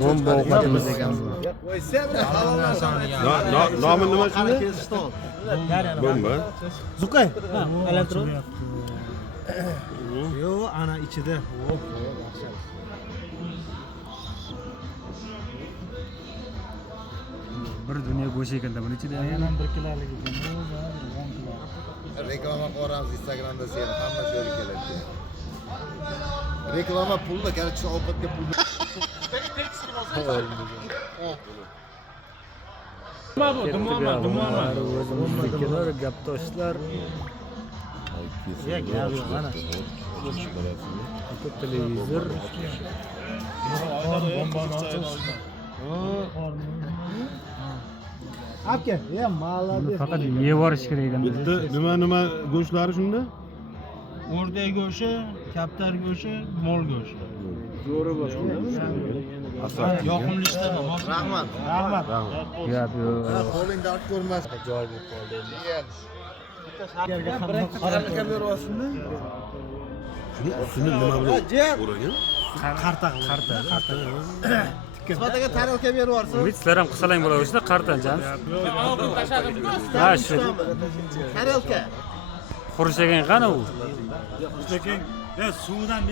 Bomba ovqatimiz ekan bu. Nomi nima shunda? Bomba. Zuqay. Ha, alantirib. Yo, ana ichida. Bir dunyo go'sht ekanda buni ichida Yana 1 kilolik ekan. 10 kilo. Reklama qilamiz Instagramda seni hamma joyga keladi. Reklama pulda, qarchi ovqatga pul. Dumon o'zimiznikilar, gaptoshlar, Ya, gap yo'q ana. televizor. Bombani ochish. Aka, ya maladi. Faqat yevorish kerak ekan. Bitta nima go'shtlari shunda? O'rdak go'shi, kaptar go'shi, mol go'shi. Yoqimli ishlar. Rahmat. Rahmat. Gap yo'q. Qo'lingda ot ko'rmas. Joy bo'lib qoldi endi. Birinchi qaralga beryapsizmi? Ustini nima bilan o'ragan? Qarta. Isbataga tarelka beryapsiz. Sizlar ham qilsalang bo'laversa qartanchamiz. Ha, shu Tarelka. xurshagan qani u? Lekin, suvdan